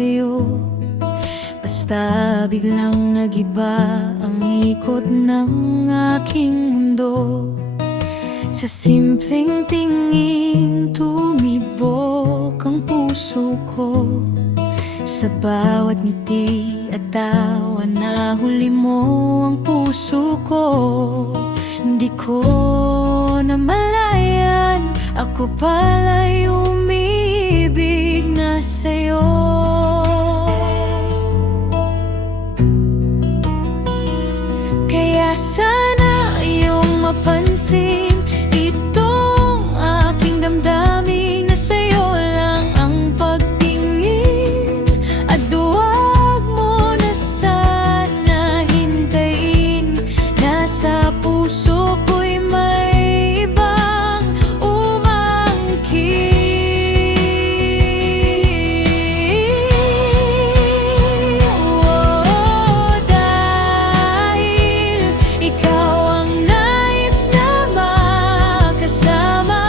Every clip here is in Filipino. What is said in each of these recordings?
sa'yo. Basta biglang nagiba ang ikot ng aking mundo. Sa simpleng tingin tumibok ang puso ko. Sa bawat ngiti at tawa na huli mo ang puso ko. Hindi ko namalayan, ako pala'y umibig na sa'yo. Kaya sana iyong mapansin itong aking damdamin, na sa'yo lang ang pagtingin. At duwag mo na sana hintayin, nasa puso ko'y may ibang umangkin. Oh, dahil ikaw ang nais na makasama,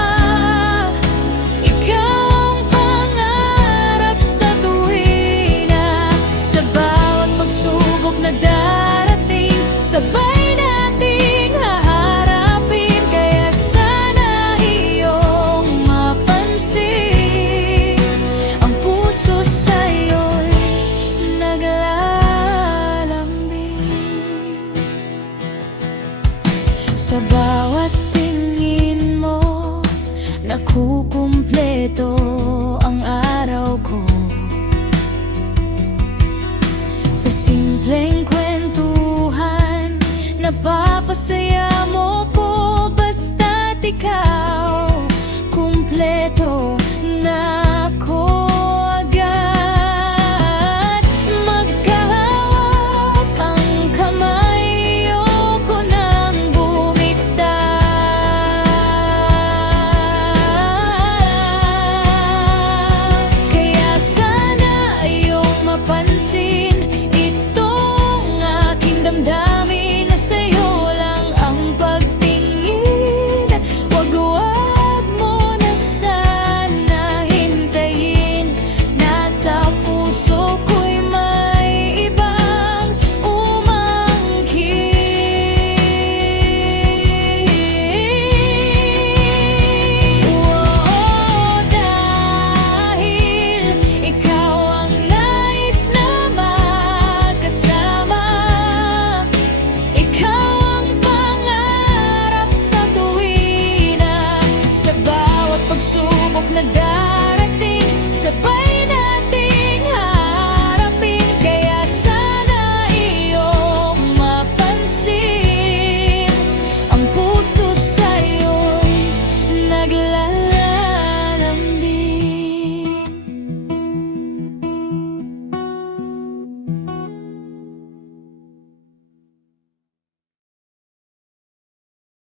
ikaw ang pangarap sa tuwina. Sa bawat pagsubok na darating, sabay nating haharapin. Kaya sana iyong mapansin, ang puso sa'yo'y naglalambing. Sa bawat tingin mo, nakukumpleto ang araw ko. Sa simpleng kwentuhan, napapasaya mo ko. Basta't ikaw kumpleto.